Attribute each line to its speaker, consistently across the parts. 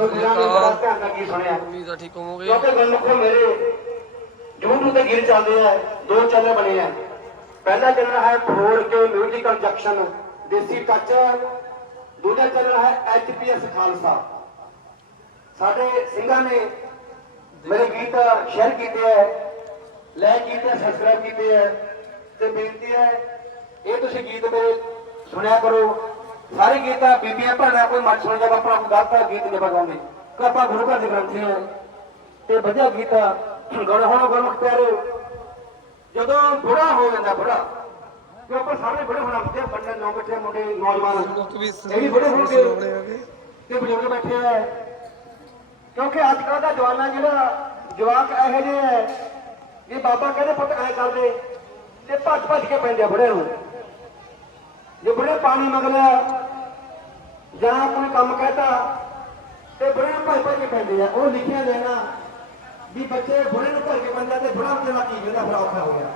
Speaker 1: ਸੋ ਗੁਰਾਂ ਨੇ ਬੜਾ ਧਿਆਨ ਨਾਲ ਕੀ ਸੁਣਿਆ।
Speaker 2: ਉਮੀਦ ਆ ਠੀਕ ਹੋਵੋਗੇ।
Speaker 1: ਕਿਉਂਕਿ ਗੁਰਮੁਖੋ ਮੇਰੇ YouTube ਤੇ ਗੀਤ ਚੱਲਦੇ ਆ ਦੋ ਚੈਨਲ ਬਣੇ ਆ। ਪਹਿਲਾ ਚੈਨਲ ਹੈ four K musical junction desi touch ਦੂਜਾ ਚੈਨਲ ਹੈ ਐਚਪੀਐਸ ਖਾਲਸਾ। ਸਾਡੇ ਸਿੰਘਾਂ ਨੇ ਮੇਰੇ ਗੀਤ ਸ਼ੇਅਰ ਕੀਤੇ ਹੈ ਲੈ ਕੀਤੇ ਸਬਸਕ੍ਰਾਈਬ ਕੀਤੇ ਹੈ ਤੇ ਬੇਨਤੀ ਹੈ ਇਹ ਤੁਸੀਂ ਗੀਤ ਮੇਰੇ ਸੁਣਿਆ ਕਰੋ। ਸਾਰੇ ਗੀਤ ਆ ਬੀਬੀਆਂ ਭੈਣਾਂ ਕੋਈ ਮਤ ਸੁਣ ਜਾਵੇ ਆਪਣਾ ਗਾਤਾ ਗੀਤ ਨਹੀਂ ਬਗਾਉਂਦੇ ਕਿ ਆਪਾਂ ਗੁਰੂ ਘਰ ਦੇ ਗ੍ਰੰਥੀ ਹੈ। ਤੇ ਵਧੀਆ ਗੀਤ ਗਣ ਹੁਣ ਗੁਰਮੁਖ ਪਿਆਰੇ, ਜਦੋਂ ਬੁੜਾ ਹੋ ਜਾਂਦਾ ਬੁੜਾ ਕਿ ਆਪਾਂ ਸਾਰੇ ਬੁੜੇ ਹੋਣਾ ਬੱਚੇ ਬੰਦੇ ਨੌ ਬੱਚੇ, ਮੁੰਡੇ, ਨੌਜਵਾਨ, ਇਹ ਵੀ ਬੁੜੇ ਹੋਣਗੇ। ਤੇ ਬਜ਼ੁਰਗ ਬੈਠੇ ਆ। ਕਿਉਂਕਿ ਅੱਜ ਕੱਲ੍ਹ ਦਾ ਜਵਾਨਾ ਜਿਹੜਾ, ਜਵਾਕ ਇਹੋ ਜਿਹੇ ਹੈ ਵੀ ਬਾਬਾ ਕਹਿੰਦੇ, ਪੁੱਤ, ਐ ਕਰਦੇ ਤੇ ਭੱਜ ਭੱਜ ਕੇ ਪੈਂਦੇ ਆ ਬੁੜੇ ਨੂੰ। ਜੇ ਬੁੜੇ ਪਾਣੀ ਮੰਗ ਲਿਆ ਜਾਂ ਕੋਈ ਕੰਮ ਕਹਿਤਾ ਤੇ ਬੁੜੇ ਨੂੰ ਭੱਜ ਭੱਜ ਕੇ ਪੈਂਦੇ ਆ। ਉਹ ਲਿਖਿਆ ਦੇਣਾ ਵੀ ਬੱਚੇ ਬੁੜੇ ਨੂੰ ਭੱਜ ਕੇ ਪੈਂਦਾ ਤੇ ਬੁਰਾ ਵਿਚਾਰਾ ਕੀ ਕਹਿੰਦਾ ਬੜਾ ਔਖਾ ਹੋ ਗਿਆ।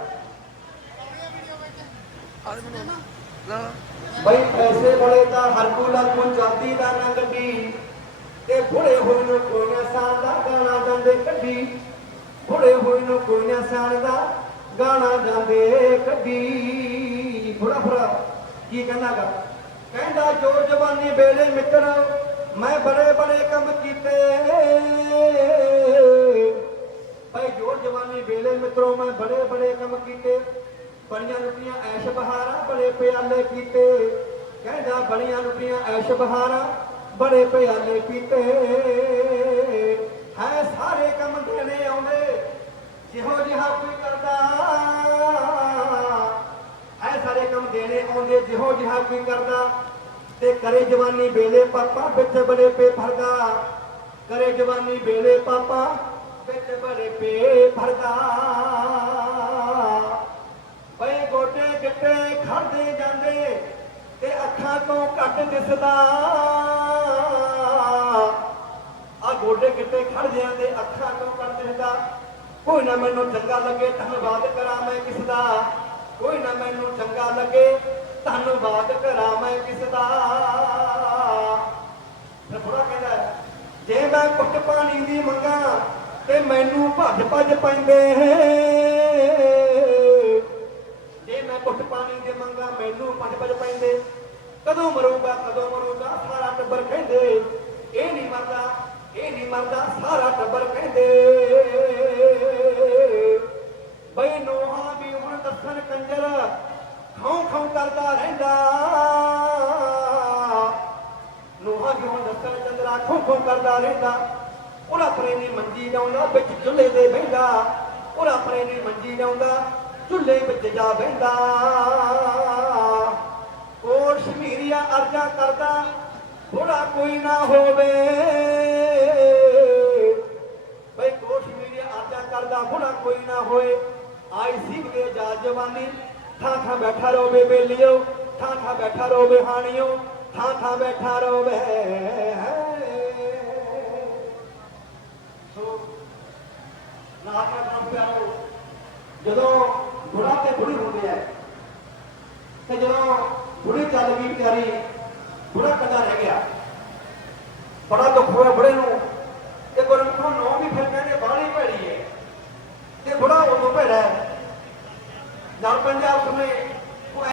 Speaker 1: ਬਈ ਪੈਸੇ ਬੜੇ ਤਾਂ ਹਰ ਕੋ ਲੱਗੋ ਚਾਂਦੀ ਦਾ ਨਾ ਗੱਡੀ ਤੇ ਬੁੜੇ ਹੋਏ ਨੂੰ ਕੋਈ ਨਾ ਸਾਲ ਦਾ ਗਾਣਾ ਜਾਂਦੇ ਕੱਢੀ। ਬੁੜੇ ਹੋਏ ਨੂੰ ਕੋਈ ਨਾ ਸਾਲ ਦਾ ਗਾਣਾ ਜਾਂਦੇ ਕੱਢੀ। ਬੁੜਾ ਬੁੜਾ ਕੀ ਕਹਿੰਦਾਗਾ ਕਹਿੰਦਾ ਜੋ ਜਵਾਨੀ ਵੇਲੇ ਮਿੱਤਰ, ਮੈਂ ਬੜੇ ਬੜੇ ਕੰਮ ਕੀਤੇ। ਭਾਈ ਜੋ ਜਵਾਨੀ ਵੇਲੇ ਮਿੱਤਰੋ, ਮੈਂ ਬੜੇ ਬੜੇ ਕੰਮ ਕੀਤੇ। ਬੜੀਆਂ ਲੁੱਟੀਆਂ, ਐਸ਼ ਬਹਾਰਾ, ਬੜੇ ਪਿਆਲੇ ਕੀਤੇ। ਕਹਿੰਦਾ, ਬੜੀਆਂ ਲੁੱਟੀਆਂ, ਐਸ਼ ਬਹਾਰਾ, ਬੜੇ ਪਿਆਲੇ ਪੀਤੇ ਹੈ, ਸਾਰੇ ਕੰਮ ਦੇਣੇ ਆਉਂਦੇ। ਜਿਹੋ ਜਿਹਾ ਕੋਈ ਕੰਮ ਜਿਹੋ ਜਿਹਾ ਕੋਈ ਕਰਦਾ ਤੇ ਕਰੇ ਜਵਾਨੀ ਵੇਲੇ ਪਾਪਾ ਵਿੱਚ ਬੜੇ ਪੇ ਫਰਦਾ ਕਰੇ ਜਵਾਨੀ ਵੇਲੇ ਪਾਪਾ ਵਿੱਚ ਬੜੇ ਪੇ ਫਰਦਾ ਬਈ ਗੋਡੇ ਗਿੱਟੇ ਖੜਦੇ ਜਾਂਦੇ ਤੇ ਅੱਖਾਂ ਤੋਂ ਘੱਟ ਦਿਸਦਾ। ਆ ਗੋਡੇ ਗਿੱਟੇ ਖੜ ਜਾਂਦੇ ਅੱਖਾਂ ਤੋਂ ਘੱਟ ਦਿਸਦਾ। ਕੋਈ ਨਾ ਮੈਨੂੰ ਚੰਗਾ ਲੱਗੇ, ਧੰਨਵਾਦ ਕਰਾਂ ਮੈਂ ਕਿਸ ਦਾ ਕੋਈ ਨਾ ਮੈਨੂੰ ਚੰਗਾ ਲੱਗੇ ਧੰਨਵਾਦ ਕਰਾਂ ਮੈਂ ਕਿਸ ਦਾ। ਫਿਰ ਬੁੜਾ ਕਹਿੰਦਾ, ਜੇ ਮੈਂ ਕੁੱਟ ਪਾਣੀ ਦੀ ਮੰਗਾ, ਤੇ ਮੈਨੂੰ ਭੱਜ ਭੱਜ ਪੈਂਦੇ। ਜੇ ਮੈਂ ਕੁੱਟ ਪਾਣੀ ਦੀ ਮੰਗਾ, ਮੈਨੂੰ ਭੱਜ ਭੱਜ ਪੈਂਦੇ। ਕਦੋਂ ਮਰੂਗਾ ਕਦੋਂ ਮਰੂਗਾ, ਸਾਰਾ ਟੱਬਰ ਕਹਿੰਦੇ। ਇਹ ਨਹੀਂ ਮਰਦਾ ਇਹ ਨਹੀਂ ਮਰਦਾ ਸਾਰਾ ਟੱਬਰ ਕਹਿੰਦੇ। ਚੰਦਰਾ ਕਰਦਾ ਰਹਿੰਦਾ। ਉਹਦਾ ਪ੍ਰੇਮੀ ਮੰਜੀ ਡਾਉਂਦਾ ਵਿੱਚ ਚੁੱਲ੍ਹੇ ਦੇ ਬਹਿੰਦਾ। ਉਹਦਾ ਪ੍ਰੇਮੀ ਮੰਜੀ ਡਾਉਂਦਾ ਚੁੱਲ੍ਹੇ ਵਿੱਚ ਜਾ ਬਹਿੰਦਾ। ਕੋਲ ਸ਼ਮੀਰੀਆ ਅਰਜ਼ਾ ਕਰਦਾ ਥੋੜਾ ਕੋਈ ਨਾ ਹੋਵੇ। ਬਈ ਕੋਸ਼ ਮੇਰੇ ਆਜਾ ਕਰਦਾ ਬੁੜਾ ਕੋਈ ਨਾ ਹੋਏ ਆਈ ਸਿੰਘ ਦੇ ਜਾ ਜਵਾਨੀ, ਥਾਂ ਥਾਂ ਬੈਠਾ ਰੋਵੇ ਬੇਲਿਓ, ਥਾਂ ਥਾਂ ਬੈਠਾ ਰੋਵੇ ਹਾਣੀਓ, ਥਾਂ ਥਾਂ ਬੈਠਾ ਰੋਵੇ। ਸੋ ਨਾਥਾ ਨਾਮ ਪਿਆਰੋ। ਜਦੋਂ ਬੁੜਾ ਤੇ ਬੁੜੀ ਹੁੰਦੇ ਆ, ਤੇ ਜਦੋਂ ਬੁੜੀ ਚੱਲ ਗਈ ਵਿਚਾਰੀ ਬੁੜਾ ਕੱਲਾ ਰਹਿ ਗਿਆ। ਬੜਾ ਦੁੱਖ ਹੋਇਆ ਬੁੜੇ ਨੂੰ।